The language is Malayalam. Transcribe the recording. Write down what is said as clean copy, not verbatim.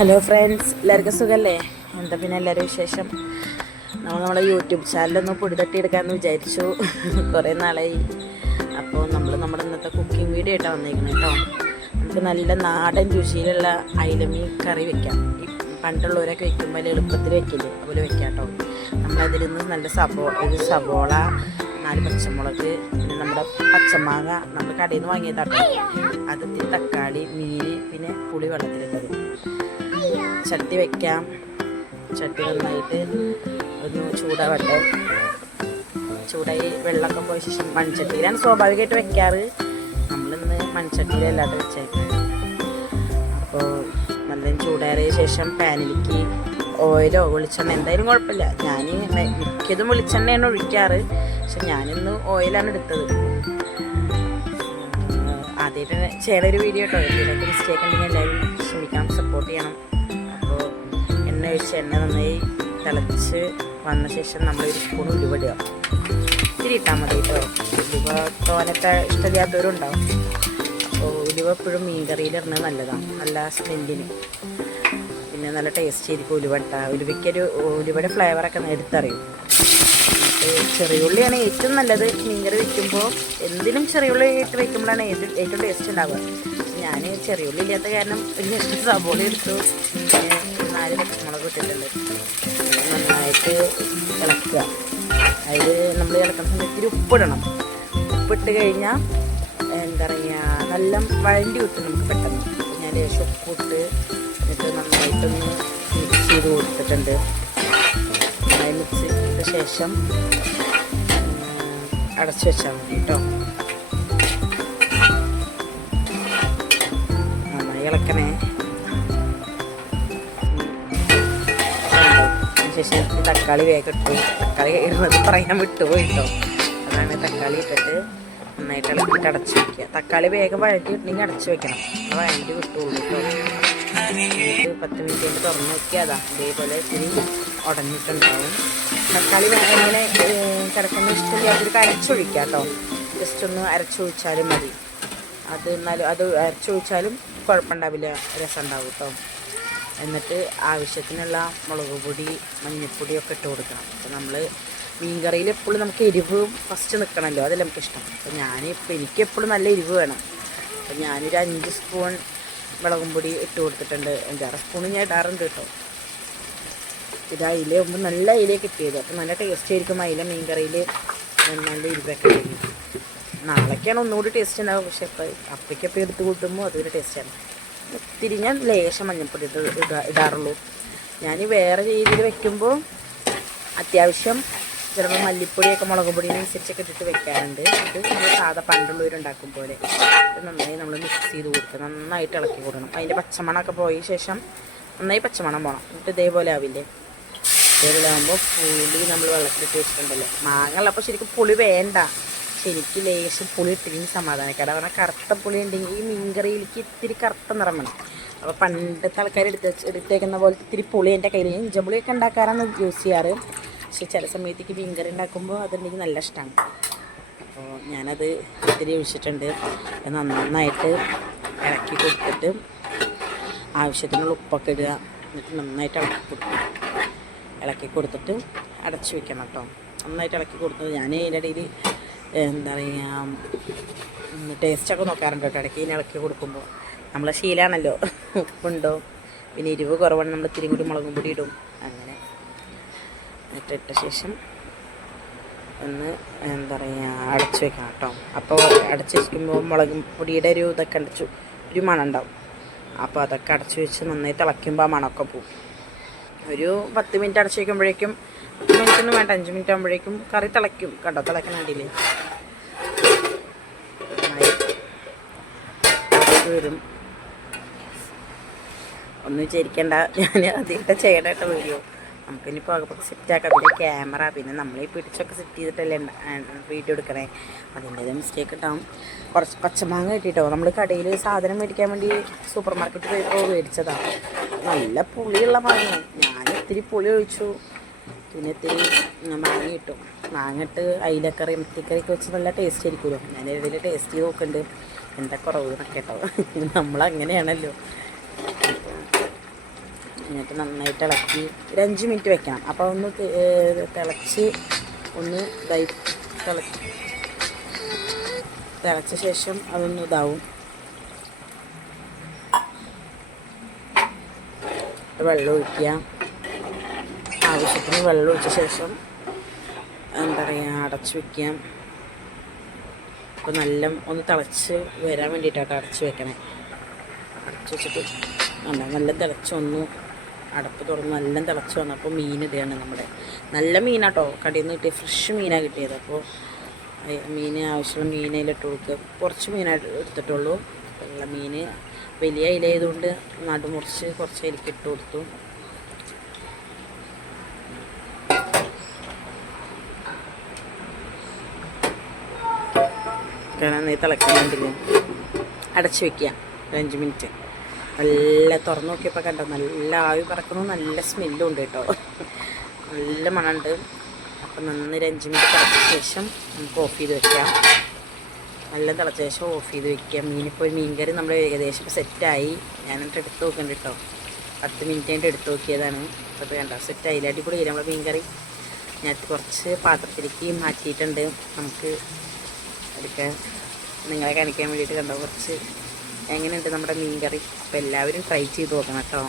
ഹലോ ഫ്രണ്ട്സ്, എല്ലാവർക്കും സുഖമല്ലേ? എന്താ പിന്നെ എല്ലാവരും വിശേഷം? നമ്മളെ യൂട്യൂബ് ചാനലൊന്ന് പൊടിതട്ടിയെടുക്കാമെന്ന് വിചാരിച്ചു. കുറേ നാളായി. അപ്പോൾ നമ്മുടെ ഇന്നത്തെ കുക്കിംഗ് വീഡിയോ ആയിട്ടാണ് വന്നിരിക്കുന്നത് കേട്ടോ. നമുക്ക് നല്ല നാടൻ രുചിയിലുള്ള അയിലമീൻ കറി വെക്കാം. ഈ പണ്ടുള്ളവരൊക്കെ വെക്കുമ്പോൾ എളുപ്പത്തിൽ വെക്കില്ലേ, അതുപോലെ വെക്കാം കേട്ടോ. നമ്മളതിൽ നിന്ന് നല്ല സവോള 4 പച്ചമുളക്, പിന്നെ നമ്മുടെ പച്ചമാങ്ങ നമ്മൾ കടയിൽ നിന്ന് വാങ്ങിയതാട്ടോ, അത് തക്കാളി, മീൻ, പിന്നെ പുളി വെള്ളത്തിലിട്ടത്. ചട്ടി വയ്ക്കാം. ചട്ടി നന്നായിട്ട് ഒന്ന് ചൂടാവട്ടെ. ചൂടായി വെള്ളമൊക്കെ പോയ ശേഷം മൺചട്ടിയിലാണ് സ്വാഭാവികമായിട്ട് വെക്കാറ്. നമ്മളിന്ന് മൺചട്ടിയിലല്ലാതെ വെച്ചേക്കുന്നത്. അപ്പോൾ നല്ല ചൂടാറിയ ശേഷം പാനിലേക്ക് ഓയിലോ വെളിച്ചെണ്ണ എന്തായാലും കുഴപ്പമില്ല. ഞാൻ മിക്കതും വെളിച്ചെണ്ണയാണ് ഒഴിക്കാറ്, പക്ഷെ ഞാനിന്ന് ഓയിലാണ് എടുത്തത്. ആദ്യമായിട്ട് ചെയ്യണൊരു വീഡിയോ കേട്ടോ. ഇതിലൊക്കെ മിസ്റ്റേക്ക് ഉണ്ടെങ്കിൽ എല്ലാവരും ക്ഷമിക്കണം, സപ്പോർട്ട് ചെയ്യണം. അപ്പോൾ എണ്ണ ഒഴിച്ച് എണ്ണ നന്നായി തിളച്ച് വന്ന ശേഷം നമ്മളൊരു സ്പൂൺ ഉലുവ ഇടുക. ഇത്തിരി ഇട്ടാൽ മതി കേട്ടോ. ഉലുവ തോനൊക്കെ ഇഷ്ടമില്ലാത്തവരും ഉണ്ടാവും. അപ്പോൾ ഉലുവ എപ്പോഴും മീൻ കറിയിലിടുന്നത് നല്ലതാണ്, നല്ല സ്മെല്ലിന്. പിന്നെ നല്ല ടേസ്റ്റ് ആയിരിക്കും ഉലുവ ഇട്ടാൽ. ഉലുവയുടെ ഫ്ലേവറൊക്കെ എടുത്തറിയും. ചെറിയുള്ളിയാണ് ഏറ്റവും നല്ലത് മീൻകറി വയ്ക്കുമ്പോൾ. എന്തിനും ചെറിയുള്ളി ഇട്ട് വയ്ക്കുമ്പോഴാണ് ഏറ്റവും ടേസ്റ്റ് ഉണ്ടാവുക. ഞാൻ ചെറിയുള്ളി ഇല്ലാത്ത കാരണം ഒരു കഷ്ണം സവോള എടുത്തു, 4 പച്ചമുളക് ഇട്ടിട്ടുണ്ട്. നന്നായിട്ട് ഇളക്കുക. അതിൽ നമ്മൾ ഇളക്കുന്ന സമയത്ത് ഉപ്പിടണം. ഉപ്പിട്ട് കഴിഞ്ഞാൽ എന്താ പറയുക, നല്ല വഴണ്ടി കിട്ടും നമുക്ക് പെട്ടെന്ന്. ഞാൻ ലേശം ഉപ്പിട്ട് എന്നിട്ട് നന്നായിട്ടൊന്ന് മിക്സ് ചെയ്ത് കൊടുത്തിട്ടുണ്ട്. നന്നായി മിക്സ് ചെയ്ത ശേഷം അടച്ചു വെച്ചാൽ മതി കേട്ടോ. നന്നായി ഇളക്കണേ. അതിനുശേഷം തക്കാളി വേഗം ഇട്ടു. തക്കാളി ഇടുന്നത് പറയാൻ വിട്ടുപോയി കേട്ടോ. അതാണ് തക്കാളി ഇട്ടിട്ട് നന്നായിട്ട് ഇളക്കിയിട്ട് അടച്ചു വയ്ക്കുക. തക്കാളി വേഗം വഴറ്റിയിട്ടുണ്ടെങ്കിൽ അടച്ചു വെക്കണം, അത് വഴറ്റി വിട്ടുള്ളൂ കേട്ടോ. 10 മിനിറ്റ് കൊണ്ട് തുറന്ന് നോക്കിയാൽ അതാ ഇതേപോലെ ഇത്തിരി ഉടഞ്ഞിട്ടുണ്ടാവും. തക്കാളി ഇങ്ങനെ കിടക്കുന്ന ഇഷ്ടമില്ലാത്തൊരു അരച്ചൊഴിക്കുക കേട്ടോ. ജസ്റ്റ് ഒന്ന് അരച്ചൊഴിച്ചാലും മതി. എന്നാലും അത് അരച്ചൊഴിച്ചാലും കുഴപ്പമുണ്ടാവില്ല, രസം ഉണ്ടാവും കേട്ടോ. എന്നിട്ട് ആവശ്യത്തിനുള്ള മുളക് പൊടി, മഞ്ഞൾപ്പൊടിയൊക്കെ ഇട്ട് കൊടുക്കണം. അപ്പോൾ നമ്മൾ മീൻകറിയിൽ എപ്പോഴും നമുക്ക് എരിവ് ഫസ്റ്റ് നിൽക്കണമല്ലോ, അതല്ല നമുക്കിഷ്ടം. അപ്പോൾ എനിക്കെപ്പോഴും നല്ല എരിവ് വേണം. അപ്പോൾ ഞാനൊരു 5 സ്പൂൺ മുളകും പൊടി ഇട്ട് കൊടുത്തിട്ടുണ്ട്. 5-6 സ്പൂൺ ഞാൻ ഇടാറുണ്ട് കേട്ടോ. ഇത് അയിലാകുമ്പോൾ നല്ല അയില കിട്ടിയത്, അപ്പോൾ നല്ല ടേസ്റ്റ് ആയിരിക്കും അയില മീൻ കറിയിൽ. നല്ല എരിവൊക്കെ ആയിരിക്കും. നാളേക്കാണ് ഒന്നുകൂടി ടേസ്റ്റ് ഉണ്ടാവും, പക്ഷേ അപ്പയ്ക്കപ്പം എടുത്ത് കൂട്ടുമ്പോൾ അതൊരു ടേസ്റ്റാണ്. ഒത്തിരി ഞാൻ ലേശം മഞ്ഞൾപ്പൊടി ഇടാറുള്ളൂ. ഞാൻ വേറെ രീതിയിൽ വെക്കുമ്പോൾ അത്യാവശ്യം ചിലപ്പോൾ മല്ലിപ്പൊടിയൊക്കെ മുളക് പൊടിയനുസരിച്ചൊക്കെ ഇട്ടിട്ട് വെക്കാറുണ്ട്. ഇത് നമ്മൾ സാധാ പണ്ടുള്ളവരുണ്ടാക്കും പോലെ നന്നായി നമ്മൾ മിക്സ് ചെയ്ത് കൊടുക്കുക. നന്നായിട്ട് ഇളക്കി കൊടുക്കണം. അതിൻ്റെ പച്ചമണമൊക്കെ പോയ ശേഷം നന്നായി പച്ചമണം പോകണം. എന്നിട്ട് ഇതേപോലെ ആവില്ലേ, ഇതേപോലെ ആകുമ്പോൾ പുളി നമ്മൾ വെള്ളത്തിലിട്ട് വെച്ചിട്ടുണ്ടല്ലോ. മാങ്ങ ഉള്ളപ്പോൾ ശരിക്കും പുളി വേണ്ട, പക്ഷെ എനിക്ക് ലേശം പുളി ഇട്ടില്ലെങ്കിൽ സമാധാനക്കേടാ. കാരണം കറുത്ത പുളി ഉണ്ടെങ്കിൽ ഈ മീൻകറിയിലേക്ക് ഇത്തിരി കറുത്ത നിറം വേണം. അപ്പോൾ പണ്ടത്തെ ആൾക്കാർ എടുത്തേക്കുന്ന പോലത്തെ ഇത്തിരി പുളി എൻ്റെ കയ്യിൽ, ഇഞ്ചമ്പുളിയൊക്കെ ഉണ്ടാക്കാറാണ് യൂസ് ചെയ്യാറ്. പക്ഷെ ചില സമയത്തേക്ക് മീൻകറി ഉണ്ടാക്കുമ്പോൾ അതെനിക്ക് നല്ല ഇഷ്ടമാണ്. അപ്പോൾ ഞാനത് ഇത്തിരി ഒഴിച്ചിട്ടുണ്ട്. നന്നായിട്ട് ഇളക്കി കൊടുത്തിട്ട് ആവശ്യത്തിനുള്ള ഉപ്പൊക്കെ ഇടുക. എന്നിട്ട് നന്നായിട്ട് ഇളക്കി കൊടുത്തിട്ട് അടച്ചു വെക്കണം കേട്ടോ. നന്നായിട്ട് ഇളക്കി കൊടുത്തത് ഞാൻ അതിൻ്റെ ഇടയിൽ എന്താ പറയുക ടേസ്റ്റൊക്കെ നോക്കാറുണ്ട് കേട്ടോ. ഇടയ്ക്ക് ഇതിന് ഇളക്കി കൊടുക്കുമ്പോൾ നമ്മളെ ശീലമാണല്ലോ. ഉപ്പുണ്ടോ, പിന്നെ എരിവ് കുറവാണ്, നമ്മൾ ഇത്തിരി കൂടി മുളകും പൊടി ഇടും. അങ്ങനെ ഇട്ട ശേഷം ഒന്ന് എന്താ പറയുക അടച്ചു വെക്കണം കേട്ടോ. അപ്പോൾ അടച്ചു വെക്കുമ്പോൾ മുളക് പൊടിയുടെ ഒരു ഇതൊക്കെ ഒരു മണം ഉണ്ടാവും. അപ്പോൾ അതൊക്കെ അടച്ചു വെച്ച് നന്നായി തിളയ്ക്കുമ്പോൾ ആ മണമൊക്കെ പോകും. ഒരു 10 മിനിറ്റ് അടച്ചു വയ്ക്കുമ്പോഴേക്കും, 10 മിനിറ്റൊന്നും വേണ്ട, 5 മിനിറ്റ് ആകുമ്പോഴേക്കും കറി തിളയ്ക്കും കേട്ടോ. തിളയ്ക്കണ അടിയിൽ വരും. ഒന്നും വിചാരിക്കേണ്ട, ഞാൻ ആദ്യമായിട്ട് ചെയ്യണ കേട്ടോ വീഡിയോ. നമുക്കിനിപ്പോൾ അകപ്പൊക്കെ സെറ്റാക്കാം. പിന്നെ ക്യാമറ, പിന്നെ നമ്മൾ ഈ പിടിച്ചൊക്കെ സെറ്റ് ചെയ്തിട്ടല്ലേ വീഡിയോ എടുക്കണേ. അതിൻ്റേത് മിസ്റ്റേക്ക് ഉണ്ടാവും. കുറച്ച് പച്ചമാങ്ങ കിട്ടിയിട്ടോ. നമ്മൾ കടയിൽ സാധനം മേടിക്കാൻ വേണ്ടി സൂപ്പർ മാർക്കറ്റിൽ പോയപ്പോൾ മേടിച്ചതാണ്. നല്ല പുളിയുള്ള മാങ്ങ. ഞാൻ ഇത്തിരി പുളി ഒഴിച്ചു, പിന്നെ ഇത്തിരി മാങ്ങ കിട്ടും. മാങ്ങ ഇട്ട് അയിലക്കറി, മത്തിക്കറിയൊക്കെ വെച്ച് നല്ല ടേസ്റ്റ് ആയിരിക്കുമല്ലോ. ഞാൻ ഇതിൽ ടേസ്റ്റ് ചെയ്ത് നോക്കുന്നുണ്ട് എന്താ കുറവ് എന്നൊക്കെ കേട്ടോ. നമ്മളങ്ങനെയാണല്ലോ. എന്നിട്ട് നന്നായിട്ട് ഇളക്കി ഒരു 5 മിനിറ്റ് വെക്കണം. അപ്പോൾ ഒന്ന് തിളച്ച് ഒന്ന് തിളച്ച ശേഷം അതൊന്ന് ഇതാവും. വെള്ളം ഒഴിക്കുക. ആവശ്യത്തിന് വെള്ളം ഒഴിച്ച ശേഷം എന്താ പറയുക, അടച്ചു വയ്ക്കാം. അപ്പോൾ നല്ല ഒന്ന് തിളച്ച് വരാൻ വേണ്ടിയിട്ടാണ് അടച്ച് വെക്കണേ. അടച്ച് വെച്ചിട്ട് നല്ല തിളച്ചൊന്ന് അടപ്പ് തുറന്ന് നല്ല തിളച്ച് വന്നപ്പോൾ മീൻ ഇടുകയാണ്. നമ്മുടെ നല്ല മീനാട്ടോ, കടയിൽ നിന്ന് കിട്ടിയ ഫ്രഷ് മീനാണ് കിട്ടിയത്. അപ്പോൾ മീൻ ആവശ്യമുള്ള മീൻ അതിലിട്ട് കൊടുക്കുക. കുറച്ച് മീനായിട്ട് എടുത്തിട്ടുള്ളൂ. വെള്ള മീൻ വലിയ ഇലയായതുകൊണ്ട് നടുമുറിച്ച് കുറച്ച് അതിലേക്ക് ഇട്ട് കൊടുത്തു. കാരണം തിളക്കുന്നുണ്ടല്ലോ. അടച്ച് വയ്ക്കുക 5 മിനിറ്റ്. നല്ല തുറന്ന് നോക്കിയപ്പോൾ കണ്ടോ, നല്ല ആവി പറക്കുന്നു, നല്ല സ്മെല്ലും ഉണ്ട് കേട്ടോ, നല്ല മണമുണ്ട്. അപ്പം നന്നൊരു 5 മിനിറ്റ് തിളച്ച ശേഷം നമുക്ക് ഓഫ് ചെയ്ത് വെക്കാം. നല്ല തിളച്ച ശേഷം ഓഫ് ചെയ്ത് വെക്കാം. മീനിപ്പോൾ മീൻകറി നമ്മൾ ഏകദേശം സെറ്റായി. ഞാനിട്ട് എടുത്ത് നോക്കുന്നുണ്ട് കേട്ടോ, 10 മിനിറ്റ് ആയിട്ട് എടുത്ത് നോക്കിയതാണ്. അപ്പോൾ കണ്ടോ സെറ്റായില്ല, അടിപൊളി നമ്മുടെ മീൻകറി. ഞാൻ കുറച്ച് പാത്രത്തിലേക്ക് മാറ്റിയിട്ടുണ്ട്, നമുക്ക് എടുക്കാൻ നിങ്ങളെ കാണിക്കാൻ വേണ്ടിയിട്ട്. കണ്ടോ കുറച്ച് എങ്ങനെയുണ്ട് നമ്മുടെ മീൻ കറി. അപ്പോൾ എല്ലാവരും ട്രൈ ചെയ്ത് നോക്കണം കേട്ടോ.